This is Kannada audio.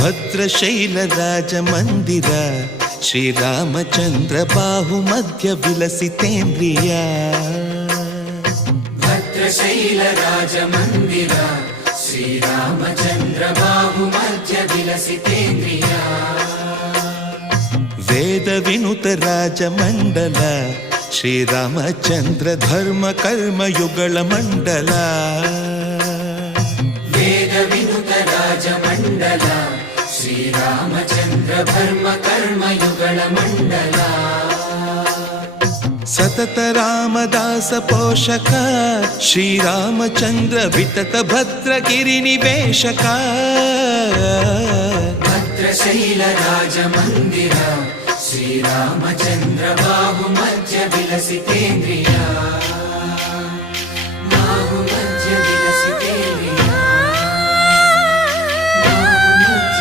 ಭದ್ರಶೈಲ ರಾಜ ಮಂದಿರ ಶ್ರೀರಾಮಚಂದ್ರ ಬಾಹುಮಧ್ಯ ವಿಲಸಿತೇಂದ್ರಿಯ. ಭದ್ರಶೈಲ ರಾಜ ಮಂದಿರ ಶ್ರೀರಾಮಚಂದ್ರ ಬಾಹುಮಧ್ಯ ವಿಲಸಿತೇಂದ್ರಿಯ. ವೇದ ವಿನುತ ರಾಜ ಮಂಡಲ ಶ್ರೀರಾಮಚಂದ್ರ ಧರ್ಮ ಕರ್ಮಯುಗಳ ಮಂಡಲ. ವೇದ ವಿನುತ ರಾಜ ಮಂಡಲ ಶ್ರೀರಾಮಚಂದ್ರ ಧರ್ಮ ಕರ್ಮಯುಗಳ ಮಂಡಲ. ಸತತ ರಾಮದಾಸ ಪೋಷಕ ಶ್ರೀರಾಮಚಂದ್ರ ವಿತತ ಭದ್ರಗಿರಿ ನಿವೇಶಕ. ಭದ್ರಶೈಲ ರಾಜ ಮಂದಿರ ಶ್ರೀರಾಮಚಂದ್ರ ಬಾಹುಮಧ್ಯ ವಿಲಸಿತೇಂದ್ರಿಯ.